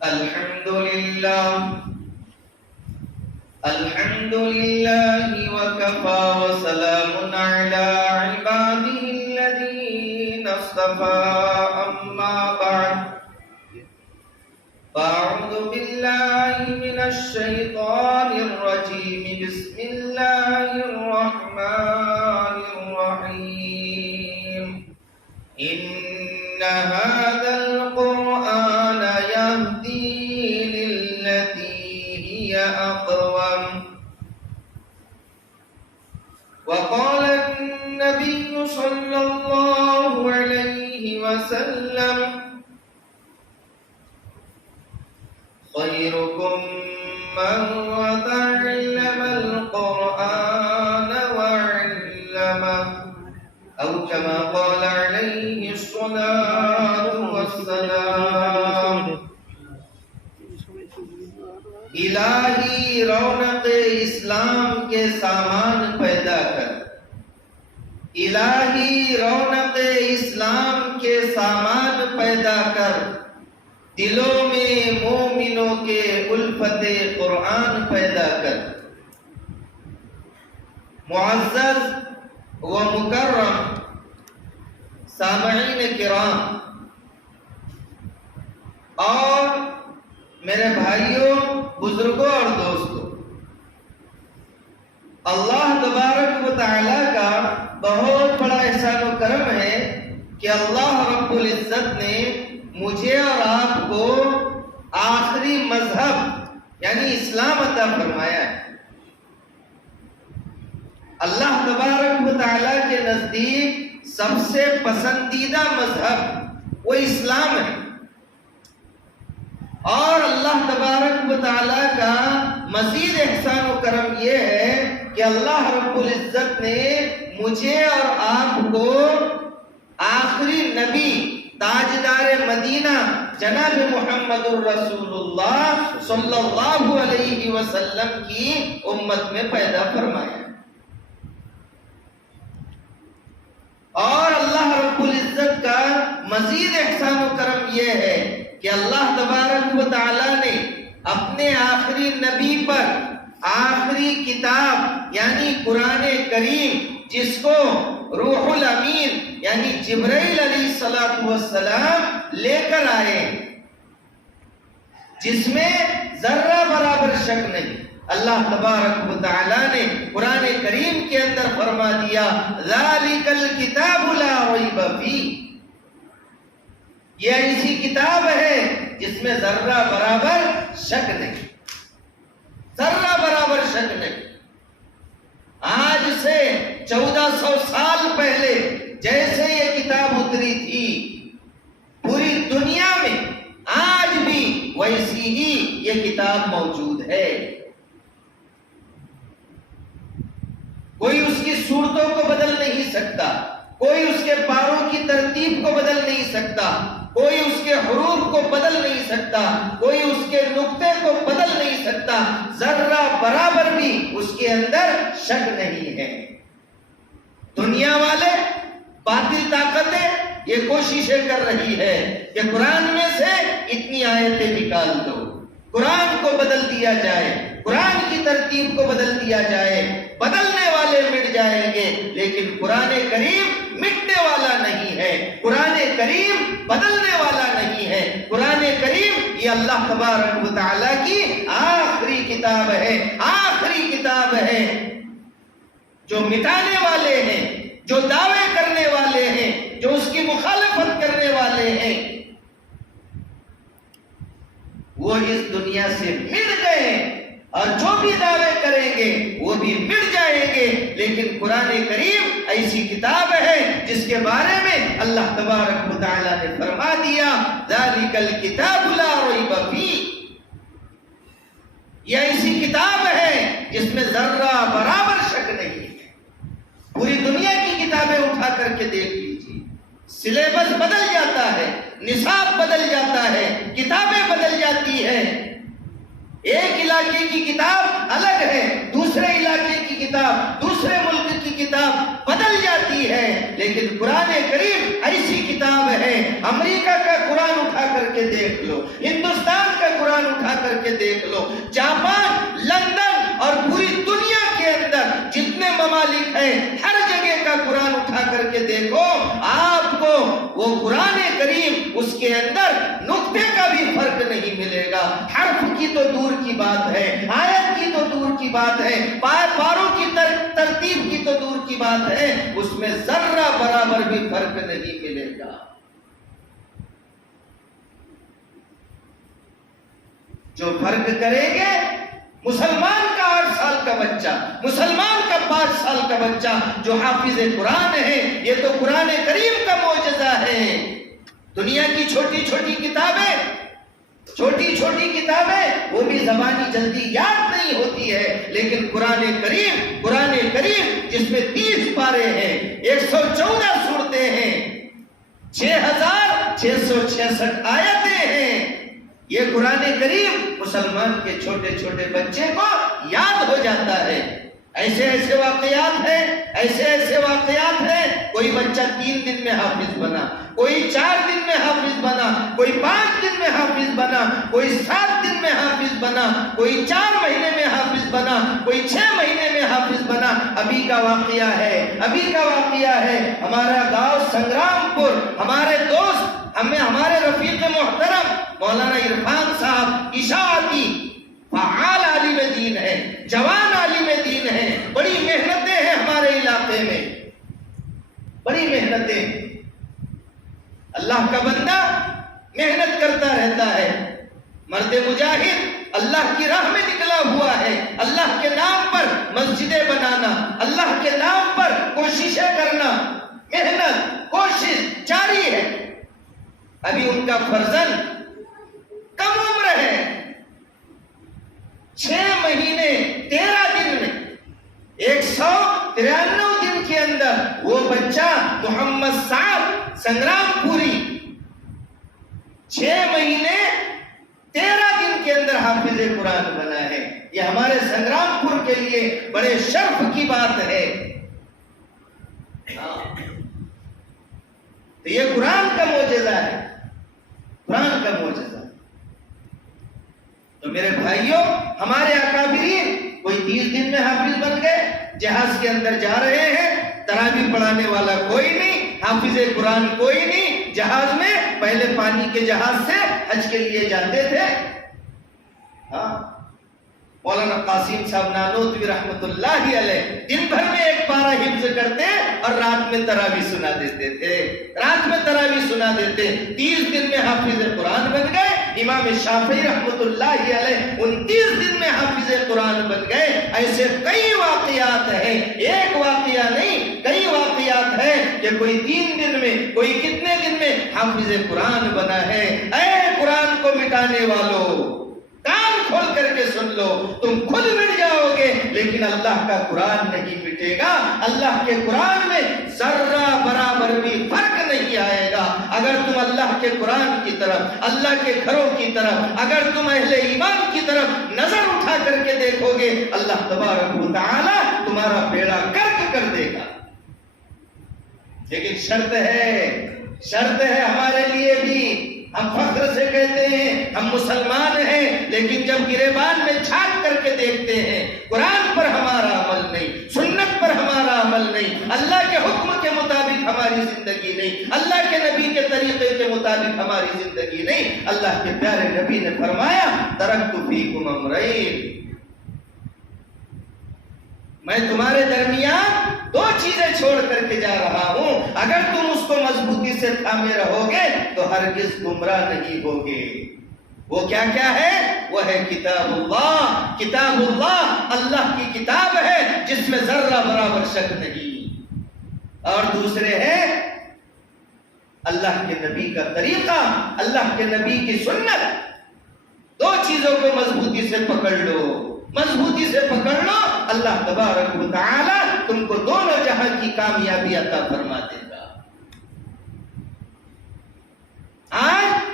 الحمد لله وكفى وسلام على عباده الذين اصطفى أما بعد فأعوذ بالله من الشيطان الرجيم بسم الله الرحمن الرحيم إن هذا القرآن يهدي للتي هي أقوم وقال النبي صلى الله عليه وسلم خيركم من تعلم القرآن وعلمه أو كما قال عليه الصلاة والسلام الہی رونق اسلام کے سامان پیدا کر، الہی رونق اسلام کے سامان پیدا کر، دلوں میں مومنوں کے الفت قرآن پیدا کر۔ معزز و مکرم سامعین کرام اور میرے بھائیوں، بزرگوں اور دوستوں، اللہ تبارک و تعالیٰ کا بہت بڑا احسان و کرم ہے کہ اللہ رب العزت نے مجھے اور آپ کو آخری مذہب یعنی اسلام عطا فرمایا ہے۔ اللہ تبارک و تعالیٰ کے نزدیک سب سے پسندیدہ مذہب وہ اسلام ہے، اور اللہ تبارک و تعالیٰ کا مزید احسان و کرم یہ ہے کہ اللہ رب العزت نے مجھے اور آپ کو آخری نبی تاجدار مدینہ جناب محمد الرسول اللہ صلی اللہ علیہ وسلم کی امت میں پیدا فرمایا، اور اللہ رب العزت کا مزید احسان و کرم یہ ہے کہ اللہ تبارک و تعالیٰ نے اپنے آخری نبی پر آخری کتاب یعنی قرآن کریم، جس کو روح الامین یعنی جبرائیل علیہ السلام لے کر آئے، جس میں ذرہ برابر شک نہیں، اللہ تبارک و تعالیٰ نے قرآن کریم کے اندر فرما دیا ذالک الکتاب لا ریب فیہ، یہ ایسی کتاب ہے جس میں ذرہ برابر شک نہیں، ذرہ برابر شک نہیں۔ آج سے 1400 سال پہلے جیسے یہ کتاب اتری تھی، پوری دنیا میں آج بھی ویسی ہی یہ کتاب موجود ہے۔ کوئی اس کی صورتوں کو بدل نہیں سکتا، کوئی اس کے پاروں کی ترتیب کو بدل نہیں سکتا، کوئی اس کے حروف کو بدل نہیں سکتا، کوئی اس کے نقطے کو بدل نہیں سکتا، ذرہ برابر بھی اس کے اندر شک نہیں ہے۔ دنیا والے، باطل طاقتیں یہ کوششیں کر رہی ہے کہ قرآن میں سے اتنی آیتیں نکال دو، قرآن کو بدل دیا جائے، قرآن کی ترتیب کو بدل دیا جائے، بدلنے والے مٹ جائیں گے، لیکن قرآن کریم مٹنے والا نہیں ہے، قرآن کریم بدلنے والا نہیں ہے۔ قرآن کریم یہ اللہ تبارک و تعالیٰ کی آخری کتاب ہے، آخری کتاب ہے۔ جو مٹانے والے ہیں، جو دعوے کرنے والے ہیں، جو اس کی مخالفت کرنے والے ہیں، وہ اس دنیا سے مٹ گئے، اور جو بھی دعوے کریں گے وہ بھی مٹ جائیں گے، لیکن قرآن کریم ایسی کتاب ہے جس کے بارے میں اللہ تبارک و تعالیٰ نے فرما دیا ذالک الکتاب لا ریب فیہ، یہ ایسی کتاب ہے جس میں ذرہ برابر شک نہیں ہے۔ پوری دنیا کی کتابیں اٹھا کر کے دیکھ لیجیے، سلیبس بدل جاتا ہے، نصاب بدل جاتا ہے، کتابیں بدل جاتی ہیں، ایک علاقے کی کتاب الگ ہے، دوسرے علاقے کی کتاب، دوسرے ملک کی کتاب بدل جاتی ہے، لیکن قرآن کریم ایسی کتاب ہے۔ امریکہ کا قرآن اٹھا کر کے دیکھ لو، ہندوستان کا کے دیکھ لو، جاپان، لندن اور پوری دنیا کے اندر جتنے ممالک ہیں ہر جگہ کا قرآن اٹھا کر کے دیکھو، آپ کو وہ قرآن کریم اس کے اندر نقطے کا بھی فرق نہیں ملے گا۔ حرف کی تو دور کی بات ہے، آیت کی تو دور کی بات ہے، پاروں کی ترتیب کی تو دور کی بات ہے، اس میں ذرہ برابر بھی فرق نہیں ملے گا۔ جو فرق کریں گے، مسلمان کا 8 سال کا بچہ، مسلمان کا 5 سال کا بچہ جو حافظ قرآن ہے، یہ تو قرآن کریم کا معجزہ ہے۔ دنیا کی چھوٹی چھوٹی کتابیں وہ بھی زبانی جلدی یاد نہیں ہوتی ہے، لیکن قرآن کریم جس میں 30 پارے ہیں، 114 سورتیں ہیں، 6666 آیتیں ہیں، یہ قرآن کریم مسلمان کے چھوٹے چھوٹے بچے کو یاد ہو جاتا ہے۔ ایسے ایسے واقعات ہیں، کوئی بچہ 3 دن میں حافظ بنا، کوئی 4 دن میں حافظ بنا، کوئی 5 دن میں حافظ بنا، کوئی 7 دن میں حافظ بنا، کوئی 4 مہینے میں حافظ بنا، کوئی 6 مہینے میں حافظ بنا۔ ابھی کا واقعہ ہے ہمارا گاؤں سنگرام پور، ہمارے دوست، ہمارے رفیق محترم مولانا عرفان صاحب اشاعتی فعال عالم دین ہے، جوان عالم دین ہے، بڑی محنتیں ہیں ہمارے علاقے میں، بڑی محنتیں۔ اللہ کا بندہ محنت کرتا رہتا ہے، مرد مجاہد اللہ کی راہ میں نکلا ہوا ہے، اللہ کے نام پر مسجدیں بنانا، اللہ کے نام پر کوششیں کرنا، محنت کوشش جاری ہے۔ ابھی ان کا فرزند کم عمر ہے، 6 مہینے 13 دن میں 193 دن کے اندر وہ بچہ محمد صاحب سنگرام پوری 6 مہینے 13 دن کے اندر حافظ قرآن بنا ہے۔ یہ ہمارے سنگرام پور کے لیے بڑے شرف کی بات ہے۔ تو یہ قرآن کا معجزہ ہے، قرآن کا معجزہ۔ تو میرے بھائیوں، ہمارے اکابرین کوئی 30 دن میں حافظ بن گئے، جہاز کے اندر جا رہے ہیں، تراویح پڑھانے والا کوئی نہیں، حافظ قرآن کوئی نہیں، جہاز میں پہلے پانی کے جہاز سے حج کے لیے جاتے تھے۔ مولانا قاسم صاحب نانوتوی رحمت اللہ علیہ دن بھر میں 1 پارہ حفظ کرتے اور رات میں تراویح سنا دیتے تھے، 30 دن میں حافظ قرآن بن گئے۔ امام شافعی رحمت اللہ علیہ 29 دن میں حافظ قرآن بن گئے۔ ایسے کئی واقعات ہیں، ایک واقعہ نہیں، کئی واقعات ہیں کہ کوئی 3 دن میں، کوئی کتنے دن میں حافظ قرآن بنا ہے۔ اے قرآن کو مٹانے والوں، کان کھول کر کے سن لو، تم خود مٹ جاؤ گے لیکن اللہ کا قرآن نہیں مٹے گا۔ اللہ کے قرآن میں ذرہ برابر بھی فرق نہیں آئے گا۔ اگر تم اللہ کے قرآن کی طرف، اللہ کے گھروں کی طرف، اگر تم اہل ایمان کی طرف نظر اٹھا کر کے دیکھو گے، اللہ تبارک و تعالی تمہارا بیڑا غرق کر دے گا۔ لیکن شرط ہے ہمارے لیے بھی، ہم فخر سے کہتے ہیں ہم مسلمان ہیں، لیکن جب گریبان میں جھانک کر کے دیکھتے ہیں، قرآن پر ہمارا عمل نہیں، سنت پر ہمارا عمل نہیں، اللہ کے حکم کے مطابق ہماری زندگی نہیں، اللہ کے نبی کے طریقے کے مطابق ہماری زندگی نہیں۔ اللہ کے پیارے نبی نے فرمایا ترکت فیکم امرین، میں تمہارے درمیان 2 چیزیں چھوڑ کر کے جا رہا ہوں، اگر تم اس کو مضبوطی سے تھامے رہو گے تو ہرگز گمراہ نہیں ہوگے۔ وہ کیا ہے؟ وہ ہے کتاب اللہ۔ کتاب اللہ اللہ کی کتاب ہے جس میں ذرہ برابر شک نہیں، اور دوسرے ہیں اللہ کے نبی کا طریقہ، اللہ کے نبی کی سنت۔ 2 چیزوں کو مضبوطی سے پکڑ لو، مضبوطی سے پکڑ لو، اللہ تبارک و تعالی تم کو دونوں جہاں کی کامیابی عطا فرما دے گا۔ آج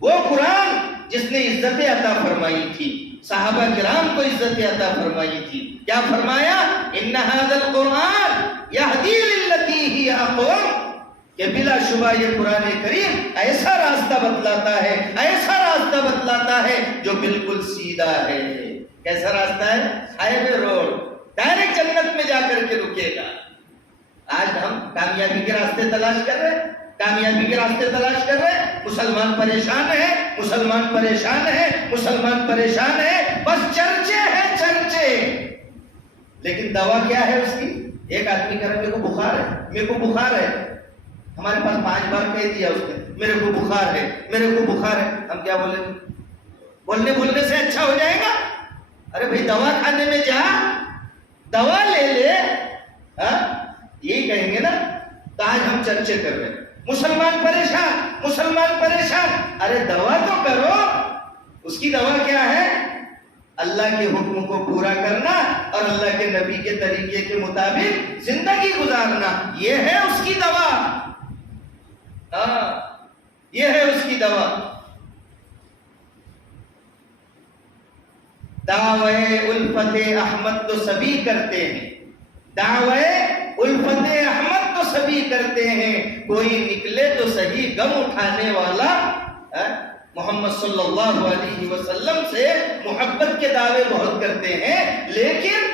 وہ قرآن جس نے عزت عطا فرمائی تھی، صحابہ کرام کو عزت عطا فرمائی تھی، کیا فرمایا؟ ان ھذا القرآن یہدی للتی ہی اقوم، کہ بلا شبہ یہ قرآن کریم ایسا راستہ بتلاتا ہے، ایسا راستہ راستہ بتلاتا ہے جو بالکل سیدھا ہے. کیسا راستہ ہے؟ ہائی وے روڈ، ڈائریکٹ جنت میں جا کر کے رکے گا. آج ہم کامیابی کے راستے تلاش کر رہے ہیں، کامیابی کے راستے تلاش کر رہے ہیں. مسلمان پریشان ہے، مسلمان پریشان ہے، مسلمان پریشان ہے. بس چرچے ہیں چرچے، لیکن دوا کیا ہے اس کی؟ ایک آدمی کہہ رہا ہے میرے کو بخار ہے، میرے کو بخار ہے. ہمارے پاس 5 بار کہہ دیا اس نے میرے کو بخار ہے، میرے کو بخار ہے. ہم کیا بولیں؟ بولنے سے اچھا ہو جائے گا؟ ارے بھائی دوا کھانے میں جا، دوا لے لے. یہی کہیں گے نا. تو آج ہم چرچے کر رہے ہیں، مسلمان پریشان، مسلمان پریشان. ارے دوا تو کرو. اس کی دوا کیا ہے؟ اللہ کے حکم کو پورا کرنا اور اللہ کے نبی کے طریقے کے مطابق زندگی گزارنا. یہ ہے اس کی دوا. یہ ہے اس کی دوا. دعوے الفت احمد تو سبھی کرتے ہیں، دعوے الفت احمد تو سبھی کرتے ہیں. کوئی نکلے تو صحیح غم اٹھانے والا. محمد صلی اللہ علیہ وسلم سے محبت کے دعوے بہت کرتے ہیں، لیکن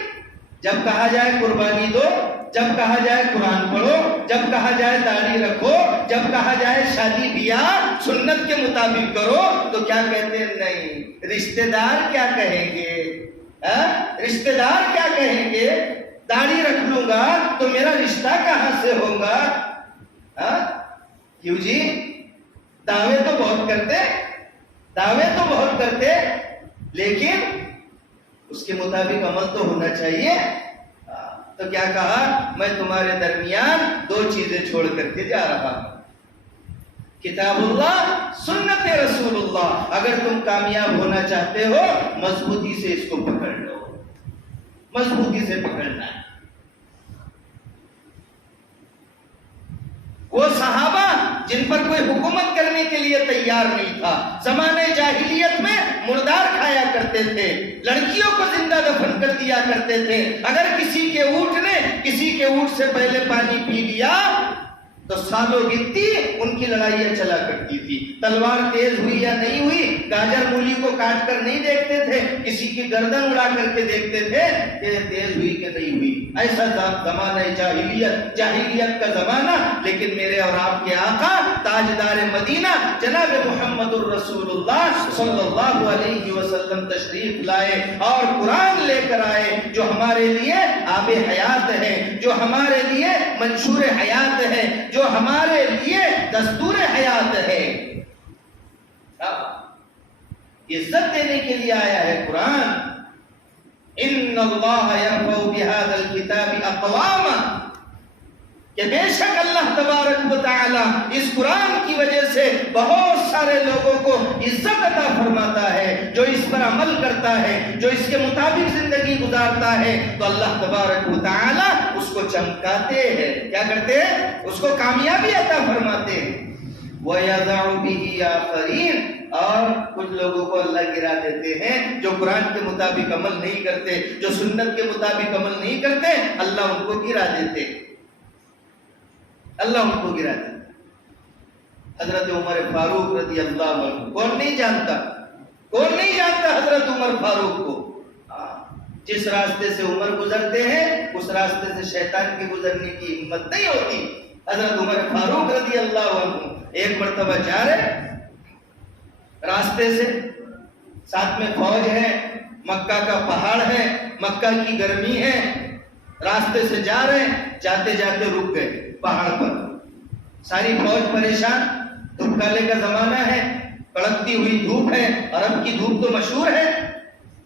جب کہا جائے قربانی دو، جب کہا جائے قرآن پڑھو، جب کہا جائے داڑھی رکھو، جب کہا جائے شادی بیاہ سنت کے مطابق کرو، تو کیا کہتے ہیں؟ نہیں. رشتہ دار کیا کہیں گے؟ رشتہ دار کیا کہیں گے؟ داڑھی رکھ لوں گا تو میرا رشتہ کہاں سے ہوگا؟ کیوں جی؟ دعوے تو بہت کرتے، دعوے تو بہت کرتے، لیکن اس کے مطابق عمل تو ہونا چاہیے. تو کیا کہا؟ میں تمہارے درمیان 2 چیزیں چھوڑ کر کے جا رہا ہوں، کتاب اللہ، سنت رسول اللہ. اگر تم کامیاب ہونا چاہتے ہو مضبوطی سے اس کو پکڑ لو، مضبوطی سے پکڑنا ہے. وہ صحابہ جن پر کوئی حکومت کرنے کے لیے تیار نہیں تھا، زمانے جاہلیت میں مردار کھایا کرتے تھے، لڑکیوں کو زندہ دفن کر دیا کرتے تھے. اگر کسی کے اونٹ نے کسی کے اونٹ سے پہلے پانی پی لیا تو سالوں گنتی ان کی لڑائیاں چلا کرتی تھی. تلوار تیز ہوئی یا نہیں ہوئی، گاجر مولی کو کاٹ کر نہیں دیکھتے تھے، کسی کی گردن اڑا کر کے دیکھتے تھے کہ تیز ہوئی کہ نہیں ہوئی. ایسا زمانہ جاہلیت، جاہلیت کا زمانہ. لیکن میرے اور آپ کے آقا تاجدار مدینہ جناب محمد الرسول اللہ صلی اللہ علیہ وسلم تشریف لائے اور قرآن لے کر آئے، جو ہمارے لیے آب حیات ہے، جو ہمارے لیے منشور حیات ہے، جو ہمارے لیے دستور حیات ہے. عزت دینے کے لیے آیا ہے قرآن. ان اللہ یرفع بہذا الکتاب اقواما، کہ بے شک اللہ تبارک و تعالی اس قرآن کی وجہ سے بہت سارے لوگوں کو عزت عطا فرماتا ہے. جو اس پر عمل کرتا ہے، جو اس کے مطابق زندگی گزارتا ہے، تو اللہ تبارک و تعالی اس کو چمکاتے ہیں. کیا کرتے ہیں؟ اس کو کامیابی عطا فرماتے ہیں. وَيَضَعُ بِهِ آخَرِينَ، اور کچھ لوگوں کو اللہ گرا دیتے ہیں جو قرآن کے مطابق عمل نہیں کرتے، جو سنت کے مطابق عمل نہیں کرتے. اللہ ان کو گرا دیتے، اللہ ان کو گرا دیتے. حضرت عمر فاروق رضی اللہ عنہ، کون نہیں جانتا، کون نہیں جانتا حضرت عمر فاروق کو. جس راستے سے عمر گزرتے ہیں اس راستے سے شیطان کے گزرنے کی ہمت نہیں ہوتی. حضرت عمر فاروق رضی اللہ عنہ ایک مرتبہ جا رہے راستے سے، ساتھ میں فوج ہے، مکہ کا پہاڑ ہے، مکہ کی گرمی ہے، راستے سے جا رہے، جاتے جاتے رک گئے پہاڑ پر. ساری فوج پریشان، دھوپ کالے کا زمانہ ہے، کڑکتی ہوئی دھوپ ہے. عرب کی دھوپ تو مشہور ہے،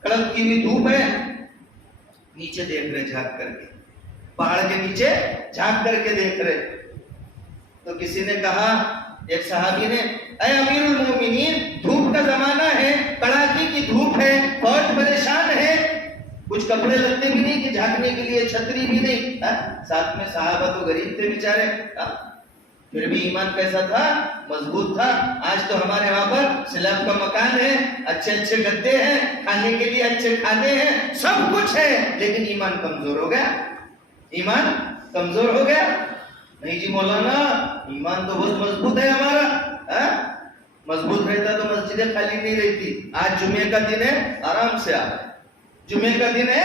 کڑکتی ہوئی دھوپ ہے. نیچے دیکھ رہے جھانک کر کے، پہاڑ کے نیچے جھانک کر کے دیکھ رہے. تو کسی نے کہا، ایک صحابی نے، اے امیر المومنین، دھوپ کا زمانہ ہے، کڑاکی کی دھوپ ہے، فوج پریشان ہے، کچھ کپڑے لگتے بھی نہیں کہ جھانکنے کے لیے، چھتری بھی نہیں. ساتھ میں صحابہ تو غریب تھے بیچارے، پھر بھی ایمان کیسا تھا؟ مضبوط تھا. آج تو ہمارے وہاں پر سلیب کا مکان ہے، اچھے اچھے گدے ہیں، کھانے کے لیے اچھے کھانے ہیں، سب کچھ ہے، لیکن ایمان کمزور ہو گیا. ایمان کمزور ہو گیا. نہیں جی مولانا، ایمان تو بہت مضبوط ہے ہمارا. مضبوط رہتا تو مسجدیں خالی نہیں رہتی. آج جمعے کا دن ہے, آرام سے آ. جمعے کا دن ہے,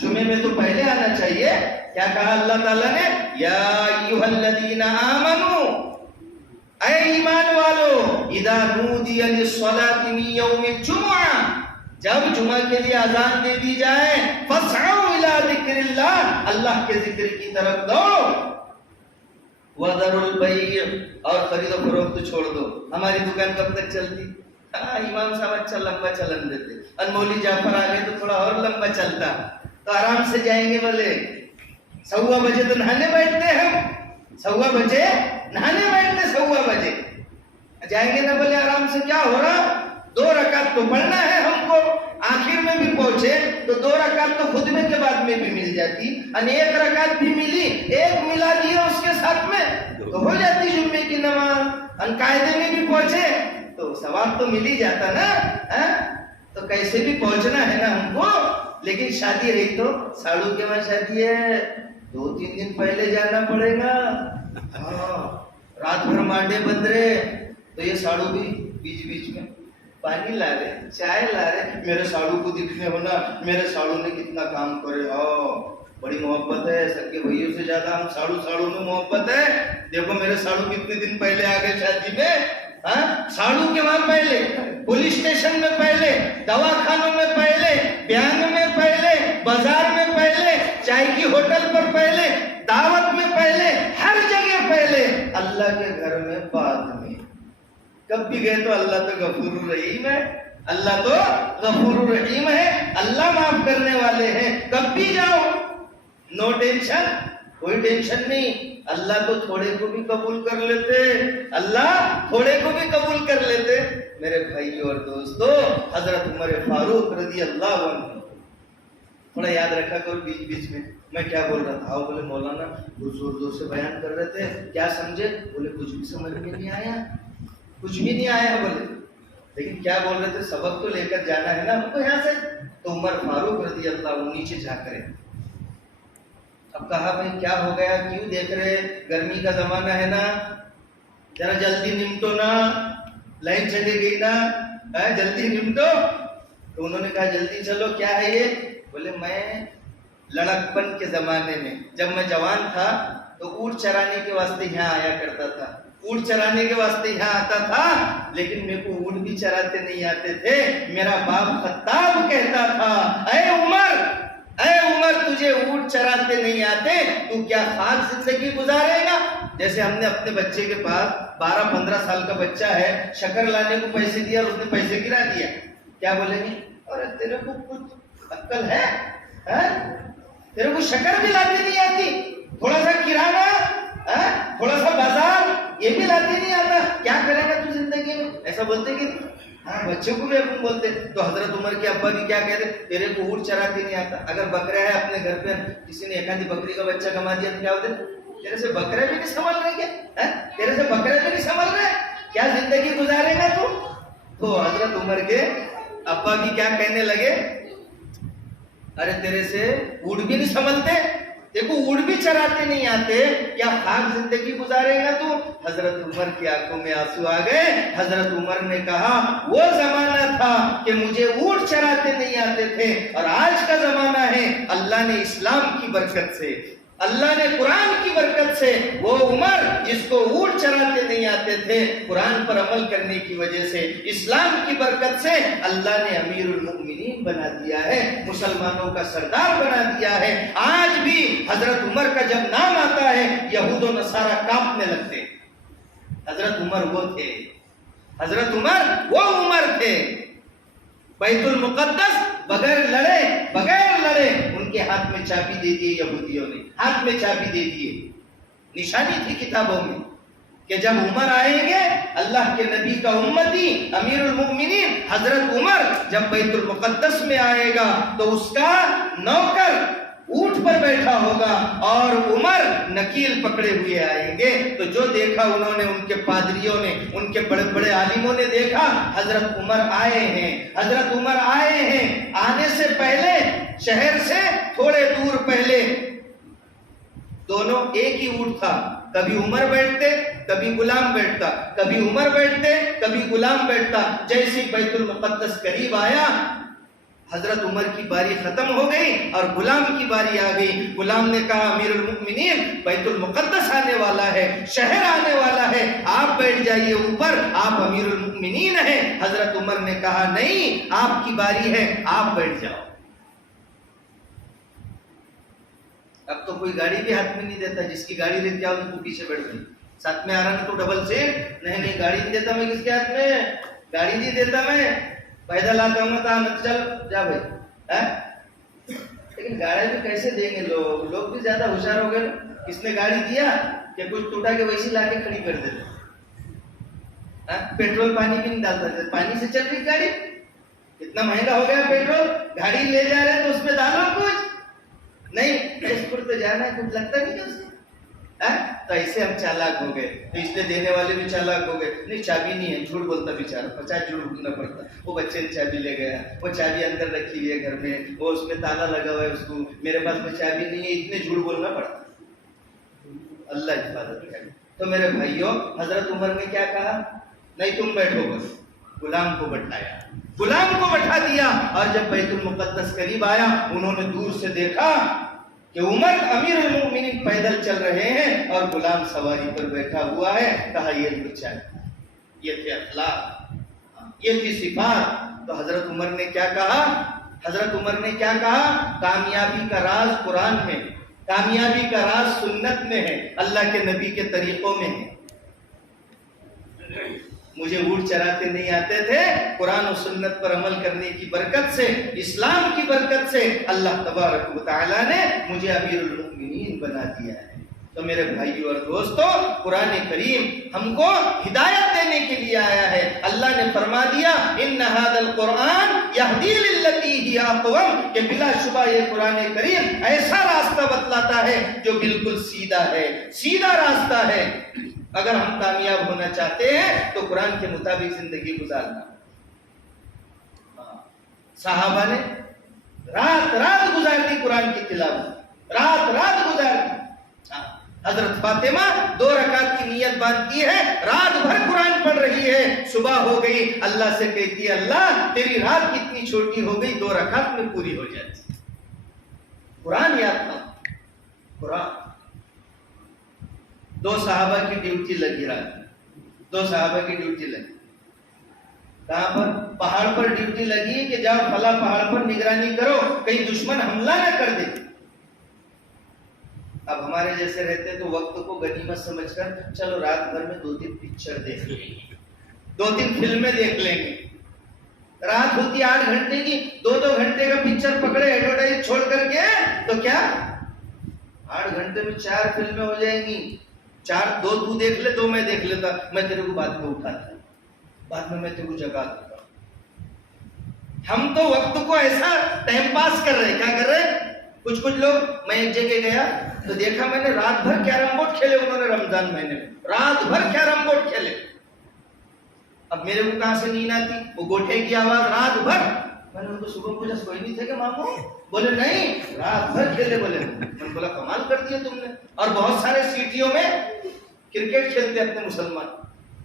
جمعے میں تو پہلے آنا چاہیے. کیا کہا اللہ تعالیٰ نے؟ یا ایھا الذین آمنوا, اے ایمان والو, اذا نودی للصلاۃ من یوم الجمعہ, جب جمعہ کے لیے اذان دے دی جائے, فاسعوا الی ذکر اللہ, اللہ کے ذکر کی طرف دوڑو. وذروا البیع, اور خرید و فروخت چھوڑ دو. ہماری دکان کب تک چلتی؟ امام صاحب اچھا لمبا چلن دیتے, اور مولوی جعفر آ گئے تو تھوڑا اور لمبا چلتا, تو آرام سے جائیں گے. بولے 1:15 بجے تو نہانے بیٹھتے ہم, 1:15 بجے نہانے بیٹھتے, 1:15 بجے جائیں گے نا. بولے آرام سے, کیا ہو رہا؟ 2 رکعت تو پڑھنا ہے ہم کو. آخر میں بھی پہنچے تو 2 رکعت تو خطبے کے بعد میں بھی مل جاتی, اور 1 رکعت بھی ملی, 1 ملا دیا اس کے ساتھ میں تو ہو جاتی جمعے کی نماز. اور قاعدے میں بھی پہنچے تو ثواب تو مل ہی جاتا نا. تو کیسے بھی پہنچنا ہے نا ہم کو. لیکن شادی رہی تو ساڑو کے وہاں شادی ہے, 2-3 دن پہلے جانا پڑے گا. رات بھر مانڈے بند رہے تو یہ ساڑو بھی بیچ بیچ میں پانی لا رہے, چائے لا رہے. میرے ساڑو کو دکھنے ہونا, میرے ساڑو نے کتنا کام کرے, بڑی محبت ہے. سب کے بھائیوں سے زیادہ ہم ساڑو میں محبت ہے. دیکھو میرے ساڑو کتنے دن پہلے آ گئے شادی میں. ساڑو کے وہاں پہلے, پولیس اسٹیشن میں پہلے, دواخانوں میں پہلے, بینک میں پہلے, بازار میں پہلے, چائے کی ہوٹل پر پہلے, دعوت میں پہلے, ہر جگہ پہلے, اللہ کے گھر میں بعد میں. کب بھی گئے تو اللہ تو غفور الرحیم ہے, اللہ تو غفور الرحیم ہے, اللہ معاف کرنے والے ہیں. کب بھی جاؤ نو ٹینشن, کوئی ٹینشن نہیں. اللہ تو تھوڑے کو بھی قبول کر لیتے, اللہ تھوڑے کو بھی قبول کر لیتے. میرے بھائیو اور دوستو, حضرت عمر فاروق رضی اللہ عنہ, تھوڑا یاد رکھا کرو بیچ بیچ میں کیا بول رہا تھا. بولے مولانا زور زور سے بیان کر رہے تھے, کیا سمجھے؟ بولے کچھ بھی سمجھ میں نہیں آیا, کچھ بھی نہیں آیا. بولے لیکن کیا بول رہے تھے؟ سبق تو لے کر جانا ہے نا ہم کو یہاں سے. تو عمر فاروق رضی اللہ عنہ نیچے جھانک رہے. اب کہا بھائی کیا ہو گیا, کیوں دیکھ رہے؟ گرمی کا زمانہ ہے نا, ذرا جلدی نمٹو نا, لائن چلی گئی نا, جلدی نمٹو. تو انہوں نے کہا جلدی چلو. کیا ہے یہ؟ بولے میں لڑکپن کے زمانے میں جب میں جوان تھا تو اونٹ چرانے کے واسطے یہاں آیا کرتا تھا, اونٹ چرانے کے واسطے یہاں آتا تھا. لیکن میرے کو اونٹ بھی چراتے نہیں آتے تھے. میرا باپ خطاب کہتا تھا, اے عمر تجھے اونٹ چراتے نہیں آتے, تو کیا خاک زندگی گزارے گا؟ جیسے ہم نے اپنے بچے کے پاس 12-15 سال کا بچہ ہے, شکر لانے کو پیسے دیا اور اس نے پیسے گرا دیا. کیا بولیں گے؟ ارے تیرے کو کچھ عقل ہے, تیرے کو شکر بھی لاتے نہیں آتی, تھوڑا سا کرانہ, تھوڑا سا بازار, یہ بھی لاتے نہیں آتا, کیا کرے گا تو زندگی میں؟ ایسا بولتے کہ بچوں کو بھی اپن بولتے. تو حضرت عمر کے ابا بھی کیا کہتے, تیرے کو اونٹ چراتے نہیں آتا. اگر بکرا ہے اپنے گھر پہ, کسی نے ایک آدھی بکری کا بچہ کما دیا تو کیا ہوتے, تیرے سے بکرے بھی نہیں سنبھل رہے, کیا تیرے سے بکرے بھی نہیں سنبھل رہے, کیا زندگی گزارے گا تو؟ تو حضرت عمر کے ابا بھی کیا کہنے لگے, ارے تیرے سے اونٹ بھی نہیں سنبھلتے, دیکھو اونٹ بھی چراتے نہیں آتے, کیا خاک زندگی گزارے گا تو؟ حضرت عمر کی آنکھوں میں آنسو آ گئے. حضرت عمر نے کہا وہ زمانہ تھا کہ مجھے اونٹ چراتے نہیں آتے تھے, اور آج کا زمانہ ہے اللہ نے اسلام کی برکت سے, اللہ نے قرآن کی برکت سے, وہ عمر جس کو اونٹ چراتے نہیں آتے تھے, قرآن پر عمل کرنے کی وجہ سے, اسلام کی برکت سے اللہ نے امیر المؤمنین بنا دیا ہے, مسلمانوں کا سردار بنا دیا ہے. آج بھی حضرت عمر کا جب نام آتا ہے یہود و نصارہ کانپنے لگتے. حضرت عمر وہ تھے, حضرت عمر وہ عمر تھے. بیت المقدس بغیر لڑے ان کے ہاتھ میں چابی دے دی یہودیوں نے, ہاتھ میں چابی دے دیے. نشانی تھی کتابوں میں کہ جب عمر آئیں گے, اللہ کے نبی کا امتی امیر المؤمنین حضرت عمر جب بیت المقدس میں آئے گا تو اس کا نوکر اونٹ پر بیٹھا ہوگا اور عمر نکیل پکڑے ہوئے آئیں گے. تو جو دیکھا انہوں نے, ان کے پادریوں نے, ان کے بڑے بڑے عالموں نے دیکھا, حضرت عمر آئے ہیں, حضرت عمر آئے ہیں. آنے سے پہلے شہر سے تھوڑے دور پہلے دونوں ایک ہی اونٹ تھا, کبھی عمر بیٹھتے کبھی غلام بیٹھتا، کبھی عمر بیٹھتے کبھی غلام بیٹھتا۔ جیسے بیت المقدس قریب آیا، حضرت عمر کی باری ختم ہو گئی اور غلام کی باری آ گئی۔ غلام نے کہا امیر المؤمنین بیت المقدس آنے والا ہے، شہر آنے والا ہے، آپ بیٹھ جائیے اوپر، آپ امیر المؤمنین ہیں۔ حضرت عمر نے کہا نہیں، آپ کی باری ہے، آپ بیٹھ جاؤ۔ اب تو کوئی گاڑی بھی ہاتھ میں نہیں دیتا، جس کی گاڑی دیکھ کے آؤ تو پیچھے بیٹھ گئی، ساتھ میں آ رہا تو ڈبل سیٹ، نہیں گاڑی نہیں دیتا میں، کس کے ہاتھ میں گاڑی نہیں دیتا میں، پیدل آتا ہوں تو چل جا بھائی۔ لیکن گاڑی بھی کیسے دیں گے لوگ بھی زیادہ ہوشیار ہو گئے، کس نے گاڑی دیا کہ کچھ ٹوٹا کے ویسے لا کے کھڑی کر دیتے، پیٹرول پانی بھی نہیں ڈالتا، پانی سے چل رہی گاڑی، اتنا مہنگا ہو گیا پیٹرول، گاڑی لے جا رہے تو اس میں ڈالو کچھ نہیں، اس پر تو جانا ہے، کچھ لگتا نہیں ہے اس میں۔ تو ایسے ہم چالاک ہو گئے، تو اس لیے دینے والے بھی چالاک ہو گئے، نہیں چابی نہیں ہے، جھوٹ بولتا بیچارہ، 50 جھوٹ بولنا پڑتا، وہ بچے نے چابی لے گیا، وہ چابی اندر رکھی ہوئی ہے گھر میں، وہ اس میں تالا لگا ہوا ہے، اس کو میرے پاس میں چابی نہیں ہے، اتنے جھوٹ بولنا پڑتا۔ اللہ حفاظت کرے۔ تو میرے بھائیوں، حضرت عمر نے کیا کہا؟ نہیں تم بیٹھو بس، غلام کو بٹھایا، غلام کو بٹھا دیا، اور جب بیت المقدس قریب آیا، انہوں نے دور سے دیکھا کہ عمر امیر المؤمنین پیدل چل رہے ہیں اور غلام سواری پر بیٹھا ہوا ہے۔ کہا یہ بچہ ہے، یہ تھے اخلاق، یہ تھی صفات۔ تو حضرت عمر نے کیا کہا؟ حضرت عمر نے کیا کہا؟ کامیابی کا راز قرآن میں، کامیابی کا راز سنت میں ہے، اللہ کے نبی کے طریقوں میں ہے۔ مجھے اونٹ چراتے نہیں آتے تھے، قرآن و سنت پر عمل کرنے کی برکت سے، اسلام کی برکت سے اللہ تبارک و تعالیٰ نے مجھے امیر المؤمنین بنا دیا ہے۔ تو میرے بھائیو اور دوستو، قرآن کریم ہم کو ہدایت دینے کے لیے آیا ہے۔ اللہ نے فرما دیا ان ھذا القرآن یہدی للتی ہی اقوم، کہ بلا شبہ یہ قرآن کریم ایسا راستہ بتلاتا ہے جو بالکل سیدھا ہے، سیدھا راستہ ہے۔ اگر ہم کامیاب ہونا چاہتے ہیں تو قرآن کے مطابق زندگی گزارنا۔ صحابہ نے رات رات گزار دی قرآن کی تلاوت، رات رات گزار دی۔ حضرت فاطمہ 2 رکعت کی نیت باندھتی ہے، رات بھر قرآن پڑھ رہی ہے، صبح ہو گئی، اللہ سے کہتی ہے اللہ تیری رات کتنی چھوٹی ہو گئی، 2 رکعت میں پوری ہو جاتی۔ قرآن یاد تھا، قرآن۔ 2 صحابہ کی ڈیوٹی لگی رات، 2 صحابہ کی ڈیوٹی لگی، کہاں پر؟ پہاڑ پر ڈیوٹی لگی کہ جاؤ فلاں پہاڑ پر نگرانی کرو، کہیں دشمن حملہ نہ کر دے۔ اب ہمارے جیسے رہتے تو وقت کو غنیمت سمجھ کر چلو رات بھر میں 2-3 پکچر دیکھ لیں گے، 2-3 فلمیں دیکھ لیں گے۔ رات ہوتی 8 گھنٹے کی، 2-2 گھنٹے کا پکچر پکڑے ایڈورٹائز چھوڑ کر کے، تو کیا 8 گھنٹے میں 4 فلمیں ہو جائیں گی، 4 2 تو دیکھ لے، 2 میں دیکھ لیتا، میں تیرے کو بعد میں اٹھاتا، بعد میں تیرے کو جگا دیتا۔ ہم تو وقت کو ایسا ٹائم پاس کر رہے، کیا کر رہے؟ کچھ لوگ، میں ایک جگہ گیا تو دیکھا میں نے رات بھر کیرم بورڈ کھیلے انہوں نے، رمضان مہینے میں رات بھر کیرم بورڈ کھیلے۔ اب میرے کو کہاں سے نیند آتی؟ وہ گوٹھے کی آواز رات بھر، میں نے ان کو صبح پوچھا سوئی نہیں تھے کہ مامو؟ بولے نہیں رات بھر کھیلے۔ بولے میں نے بولا کمال کر دیا تم نے۔ اور بہت سارے سٹیوں میں کرکٹ کھیلتے اپنے مسلمان،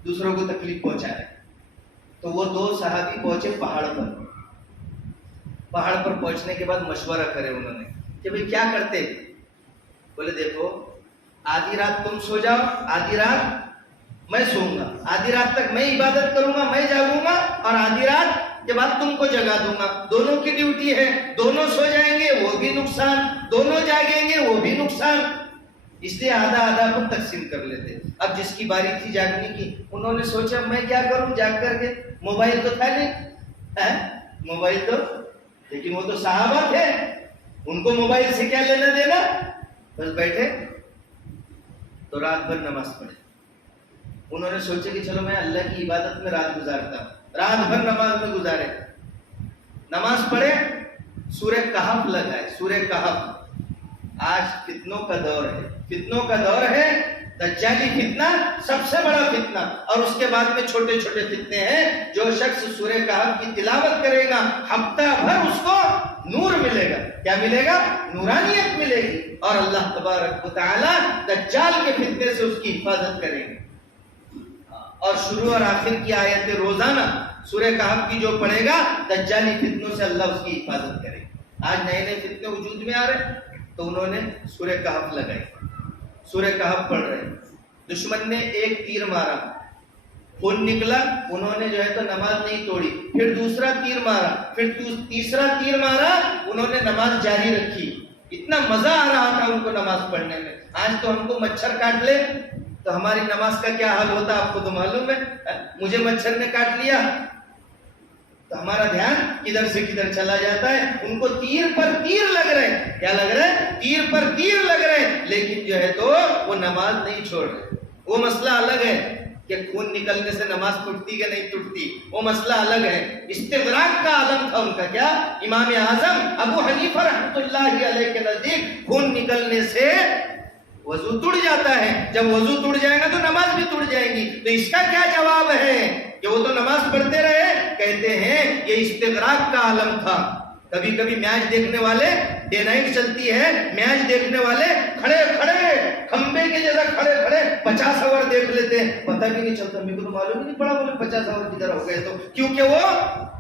دوسروں کو تکلیف پہنچا رہے۔ تو وہ 2 صحابی پہنچے پہاڑ پر، پہاڑ پر پہنچنے کے بعد مشورہ کرے انہوں نے کہ بھئی کیا کرتے؟ بولے دیکھو آدھی رات تم سو جاؤ، آدھی رات میں سوؤں گا، آدھی رات تک میں عبادت کروں گا، میں جاگوں گا، اور آدھی رات کے بعد تم کو جگا دوں گا۔ دونوں کی ڈیوٹی ہے، دونوں سو جائیں گے وہ بھی نقصان، دونوں جاگیں گے وہ بھی نقصان، اس لیے آدھا آدھا کو تقسیم کر لیتے۔ اب جس کی باری تھی جاگنے کی، انہوں نے سوچا میں کیا کروں جاگ کر کے، موبائل تو تھا نہیں، موبائل تو، لیکن وہ تو صحابہ تھے، ان کو موبائل سے کیا لینا دینا، بس بیٹھے تو رات بھر نماز پڑھے۔ انہوں نے سوچا کہ چلو میں اللہ کی عبادت میں رات گزارتا ہوں، رات بھر نماز میں گزارے، نماز پڑھے، سورہ کہف لگائے، سورہ کہف۔ آج فتنوں کا دور ہے، فتنوں کا دور ہے، دجالی فتنہ سب سے بڑا فتنہ، اور اس کے بعد میں چھوٹے چھوٹے فتنے ہیں۔ جو شخص سورہ کہف کی تلاوت کرے گا ہفتہ بھر اس کو نور ملے گا۔ کیا ملے گا؟ نورانیت ملے گی، اور اللہ تبارک و تعالی دجال کے فتنے سے اس کی حفاظت کریں گے۔ اور شروع اور آخر کی آیتیں روزانہ سورہ کہف کی جو پڑھے گا دجالی فتنوں سے اللہ اس کی حفاظت کرے گا۔ آج نئے نئے فتنے وجود میں آ رہے تو انہوں نے سورہ کہف لگائی، سورہ کہف پڑھ رہے، دشمن نے ایک تیر مارا، خون نکلا، انہوں نے جو ہے تو نماز نہیں توڑی، پھر دوسرا تیر مارا، پھر تیسرا تیر مارا، انہوں نے نماز جاری رکھی۔ اتنا مزہ آ رہا تھا ان کو نماز پڑھنے میں۔ آج تو ہم کو مچھر کاٹ لے تو ہماری نماز کا کیا حال ہوتا آپ کو تو معلوم ہے۔ مجھے مچھر نے کاٹ لیا تو ہمارا دھیان کدھر سے کدھر چلا جاتا ہے۔ ان کو تیر پر تیر لگ رہے، کیا لگ رہے ہیں؟ تیر پر تیر لگ رہے، لیکن جو ہے تو وہ نماز نہیں چھوڑ رہے۔ وہ مسئلہ الگ ہے کہ خون نکلنے سے نماز ٹوٹتی کہ نہیں ٹوٹتی، وہ مسئلہ الگ ہے۔ استغراق کا عالم تھا ان کا۔ کیا؟ امام اعظم ابو حنیفہ رحمۃ اللہ علیہ کے نزدیک خون نکلنے سے وضو ٹوٹ جاتا ہے، جب وضو ٹوٹ جائے گا تو نماز بھی ٹوٹ جائے گی۔ تو اس کا کیا جواب ہے کہ وہ تو نماز پڑھتے رہے؟ کہتے ہیں یہ استغراق کا عالم تھا۔ کبھی کبھی میچ دیکھنے والے، ڈے نائٹ چلتی ہے، میچ دیکھنے والے کھڑے کھڑے کھمبے کے جیسا کھڑے کھڑے 50 اوور دیکھ لیتے ہیں، پتہ بھی نہیں چلتا، میرے کو تو معلوم ہی نہیں پڑا بولے 50 اوور کدھر ہو گئے۔ تو کیونکہ وہ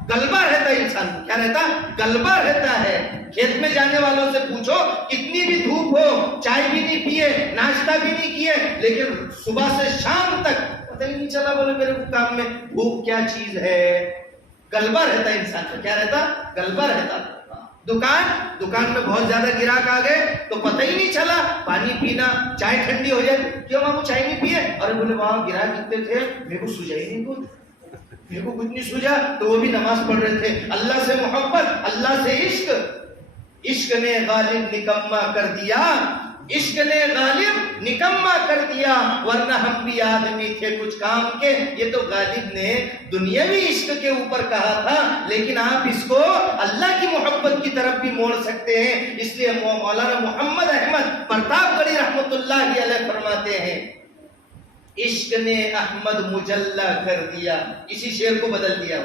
غلبہ رہتا ہے انسان کو۔ کیا رہتا؟ غلبہ رہتا ہے۔ کھیت میں جانے والوں سے پوچھو، کتنی بھی دھوپ ہو، چائے بھی نہیں پیے، ناشتہ بھی نہیں کیے، لیکن صبح سے شام تک پتہ ہی نہیں چلا بولے میرے کو کام میں بھوک کیا چیز ہے۔ غلبہ رہتا ہے انسان کا۔ کیا رہتا؟ غلبہ رہتا۔ دکان میں بہت زیادہ گراہک آ گئے تو پتہ ہی نہیں چلا، پانی پینا، چائے ٹھنڈی ہو جائے، کیوں مامو چائے نہیں پیے؟ اور بولے وہاں گراہک کتنے تھے، میرے کو سوجا ہی نہیں کچھ، میرے کو کچھ نہیں سوجا۔ تو وہ بھی نماز پڑھ رہے تھے۔ اللہ سے محبت، اللہ سے عشق، عشق نے غالب نکما کر دیا، عشق نے غالب نکما کر دیا، ورنہ ہم بھی آدمی تھے کچھ کام کے۔ یہ تو غالب نے دنیاوی عشق کے اوپر کہا تھا، لیکن آپ اس کو اللہ کی محبت کی طرف بھی موڑ سکتے ہیں۔ اس لیے مولانا محمد احمد پرتاپ گڑھی رحمۃ اللہ علیہ فرماتے ہیں، عشق نے احمد مجلہ کر دیا۔ اسی شعر کو بدل دیا،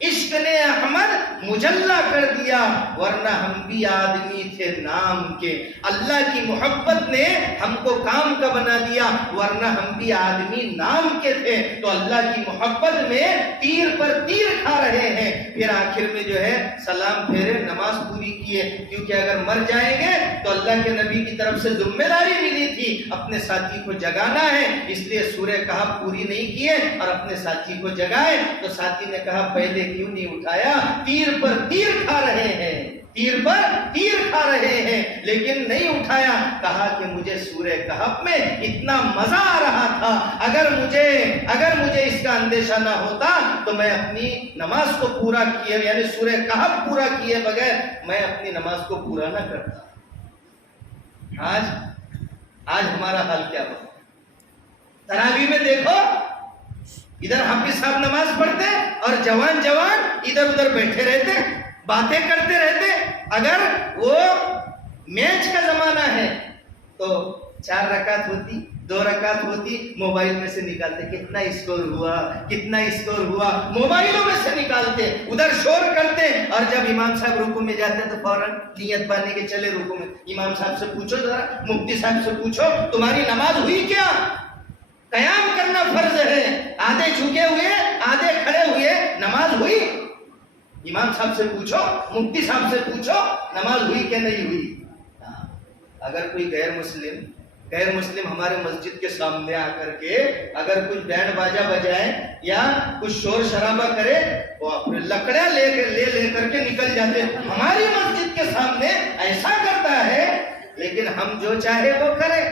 عشق نے احمد مجلہ کر دیا، ورنہ ہم بھی آدمی تھے نام کے۔ اللہ کی محبت نے ہم کو کام کا بنا دیا، ورنہ ہم بھی آدمی نام کے تھے۔ تو اللہ کی محبت میں تیر پر تیر کھا رہے ہیں۔ پھر آخر میں جو ہے سلام پھیرے، نماز پوری کیے، کیونکہ اگر مر جائیں گے تو اللہ کے نبی کی طرف سے ذمہ داری ملی تھی اپنے ساتھی کو جگانا ہے، اس لیے سورہ کہف پوری نہیں کیے اور اپنے ساتھی کو جگائے۔ تو ساتھی نے کہا پہلے کیوں نہیں اٹھایا؟ تیر پر تیر کھا رہے ہیں، تیر پر تیر کھا رہے ہیں، لیکن نہیں اٹھایا۔ کہا کہ مجھے سورہ کہف میں اتنا مزہ آ رہا تھا، اگر مجھے اس کا اندیشہ نہ ہوتا تو میں اپنی نماز کو پورا کیے، یعنی سورہ کہف پورا کیے بغیر میں اپنی نماز کو پورا نہ کرتا۔ آج ہمارا حال کیا ہو؟ تراویح میں دیکھو، ادھر حافظ صاحب نماز پڑھتے اور جوان ادھر ادھر بیٹھے رہتے، باتیں کرتے رہتے۔ اگر وہ میچ کا زمانہ ہے تو 4 رکعت ہوتی، 2 رکعت ہوتی، موبائل میں سے نکالتے، کتنا اسکور ہوا، موبائلوں میں سے نکالتے، ادھر شور کرتے۔ اور جب امام صاحب رکوع میں جاتے تو فوراً نیت باندھ کے چلے رکوع میں۔ امام صاحب سے پوچھو ذرا، مفتی صاحب سے پوچھو، تمہاری نماز ہوئی کیا؟ قیام کرنا فرض ہے، آدھے جھکے ہوئے آدھے کھڑے ہوئے، نماز ہوئی؟ امام صاحب سے پوچھو، مفتی صاحب سے پوچھو، نماز ہوئی کہ نہیں ہوئی؟ اگر کوئی غیر مسلم ہمارے مسجد کے سامنے آ کر کے اگر کچھ بینڈ باجا بجائے یا کچھ شور شرابہ کرے، وہ اپنے لکڑیاں لے کر کے نکل جاتے۔ ہماری مسجد کے سامنے ایسا کرتا ہے، لیکن ہم جو چاہے وہ کرے۔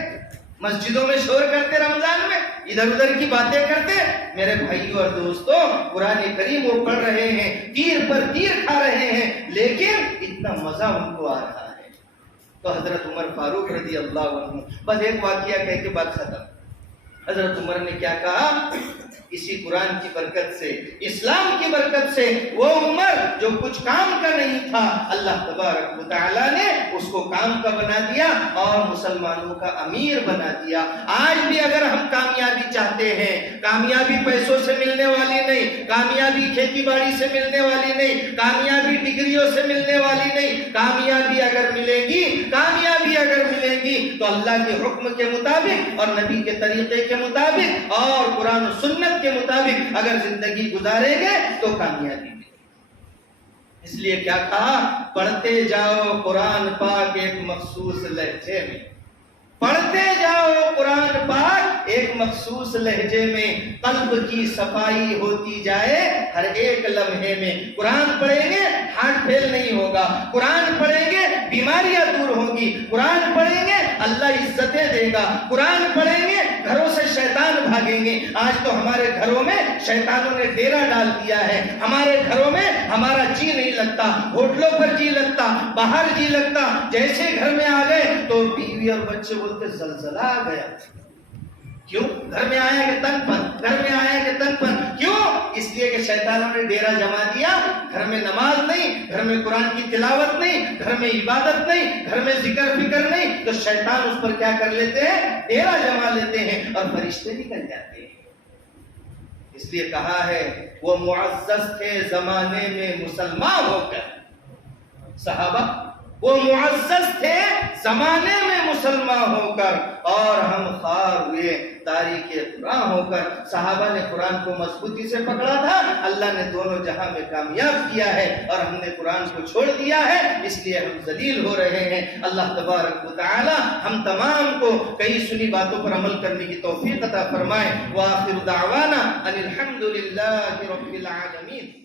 مسجدوں میں شور کرتے، رمضان میں ادھر ادھر کی باتیں کرتے۔ میرے بھائیوں اور دوستوں، قرآن کریم وہ پڑھ رہے ہیں، تیر پر تیر کھا رہے ہیں، لیکن اتنا مزہ ان کو آ رہا ہے۔ تو حضرت عمر فاروق رضی اللہ عنہ، بس ایک واقعہ کہہ کے بات ختم۔ حضرت عمر نے کیا کہا؟ اسی قرآن کی برکت سے، اسلام کی برکت سے وہ عمر جو کچھ کام کا نہیں تھا، اللہ تبارک و تعالیٰ نے اس کو کام کا بنا دیا اور مسلمانوں کا امیر بنا دیا۔ آج بھی اگر ہم کامیابی چاہتے ہیں، کامیابی پیسوں سے ملنے والی نہیں، کامیابی کھیتی باڑی سے ملنے والی نہیں، کامیابی ڈگریوں سے ملنے والی نہیں، کامیابی اگر ملے گی تو اللہ کے حکم کے مطابق اور نبی کے طریقے کے مطابق اور قرآن و سنت کے مطابق اگر زندگی گزاریں گے تو کامیابی ملے گی۔ اس لیے کیا کہا؟ پڑھتے جاؤ قرآن پاک ایک مخصوص لہجے میں، پڑھتے جاؤ قرآن پاک ایک مخصوص لہجے میں، قلب کی صفائی ہوتی جائے ہر ایک لمحے میں۔ قرآن پڑھیں گے ہارٹ فیل نہیں ہوگا، قرآن پڑھیں گے بیماریاں دور ہوں گی، قرآن پڑھیں گے اللہ عزتیں دے گا، قرآن پڑھیں گے گھروں سے شیطان بھاگیں گے۔ آج تو ہمارے گھروں میں شیطانوں نے ڈیرا ڈال دیا ہے، ہمارے گھروں میں ہمارا جی نہیں لگتا، ہوٹلوں پر جی لگتا، باہر جی لگتا، جیسے گھر میں آ گئے تو بیوی اور بچے بولتے زلزلہ آ گیا۔ کیوں؟ گھر میں آیا کہ تن پن، گھر میں آیا کہ تن پن۔ کیوں؟ اس لیے کہ شیطانوں نے ڈیرا جما دیا، گھر میں نماز نہیں، گھر میں قرآن کی تلاوت نہیں، گھر میں عبادت نہیں، گھر میں ذکر فکر نہیں، تو شیطان اس پر کیا کر لیتے ہیں؟ ڈیرا جما لیتے ہیں اور فرشتے نکل جاتے ہیں۔ اس لیے کہا ہے وہ معزز تھے زمانے میں مسلمان ہو کر، صحابہ وہ معزز تھے زمانے میں مسلمان ہو کر، اور ہم خوار ہوئے تاریخ قرآن ہو کر۔ صحابہ نے قرآن کو مضبوطی سے پکڑا تھا، اللہ نے دونوں جہاں میں کامیاب کیا ہے، اور ہم نے قرآن کو چھوڑ دیا ہے، اس لیے ہم ذلیل ہو رہے ہیں۔ اللہ تبارک و تعالی ہم تمام کو کئی سنی باتوں پر عمل کرنے کی توفیق عطا فرمائے۔ وآخر دعوانا ان الحمد للہ رب العالمین۔